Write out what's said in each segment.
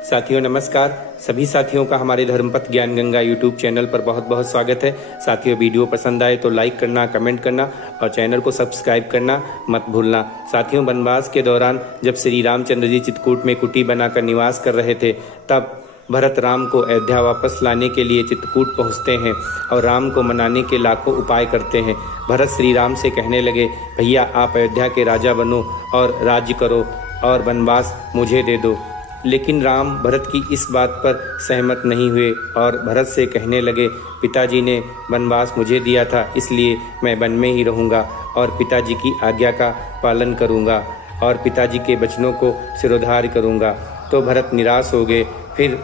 साथियों नमस्कार। सभी साथियों का हमारे धर्मपथ ज्ञान गंगा यूट्यूब चैनल पर बहुत बहुत स्वागत है। साथियों वीडियो पसंद आए तो लाइक करना, कमेंट करना और चैनल को सब्सक्राइब करना मत भूलना। साथियों वनवास के दौरान जब श्री रामचंद्र जी चित्रकूट में कुटी बनाकर निवास कर रहे थे, तब भरत राम को अयोध्या वापस लाने के लिए चित्रकूट पहुंचते हैं और राम को मनाने के लाखों उपाय करते हैं। भरत श्री राम से कहने लगे, भैया आप अयोध्या के राजा बनो और राज्य करो और वनवास मुझे दे दो। लेकिन राम भरत की इस बात पर सहमत नहीं हुए और भरत से कहने लगे, पिताजी ने वनवास मुझे दिया था, इसलिए मैं वन में ही रहूँगा और पिताजी की आज्ञा का पालन करूँगा और पिताजी के वचनों को सिरोधार्य करूँगा। तो भरत निराश हो गए। फिर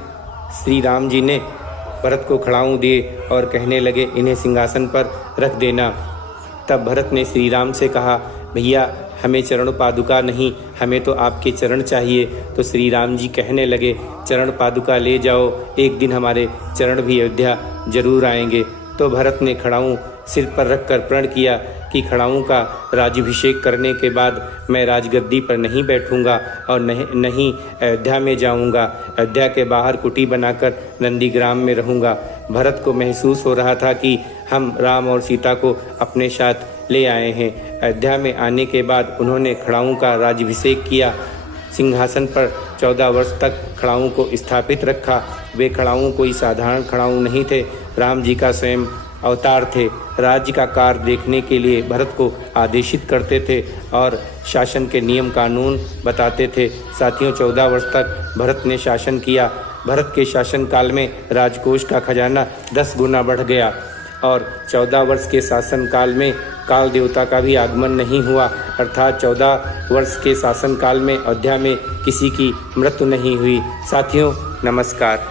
श्री राम जी ने भरत को खड़ाऊँ दिए और कहने लगे, इन्हें सिंहासन पर रख देना। तब भरत ने श्री राम से कहा, भैया हमें चरण पादुका नहीं, हमें तो आपके चरण चाहिए। तो श्री राम जी कहने लगे, चरण पादुका ले जाओ, एक दिन हमारे चरण भी अयोध्या जरूर आएंगे। तो भरत ने खड़ाऊँ सिर पर रखकर प्रण किया कि खड़ाऊँ का राज्याभिषेक करने के बाद मैं राजगद्दी पर नहीं बैठूंगा और नहीं अयोध्या में जाऊंगा। अयोध्या के बाहर कुटी बनाकर नंदीग्राम में रहूंगा। भरत को महसूस हो रहा था कि हम राम और सीता को अपने साथ ले आए हैं। अयोध्या में आने के बाद उन्होंने खड़ाऊँ का राज्याभिषेक किया। सिंहासन पर 14 वर्ष तक खड़ाऊँ को स्थापित रखा। वे खड़ाऊँ कोई साधारण खड़ाऊँ नहीं थे, राम जी का स्वयं अवतार थे। राज्य का कार्य देखने के लिए भरत को आदेशित करते थे और शासन के नियम कानून बताते थे। साथियों 14 वर्ष तक भरत ने शासन किया। भरत के शासनकाल में राजकोष का खजाना 10 गुना बढ़ गया और 14 वर्ष के शासनकाल में काल देवता का भी आगमन नहीं हुआ, अर्थात 14 वर्ष के शासनकाल में अयोध्या में किसी की मृत्यु नहीं हुई। साथियों नमस्कार।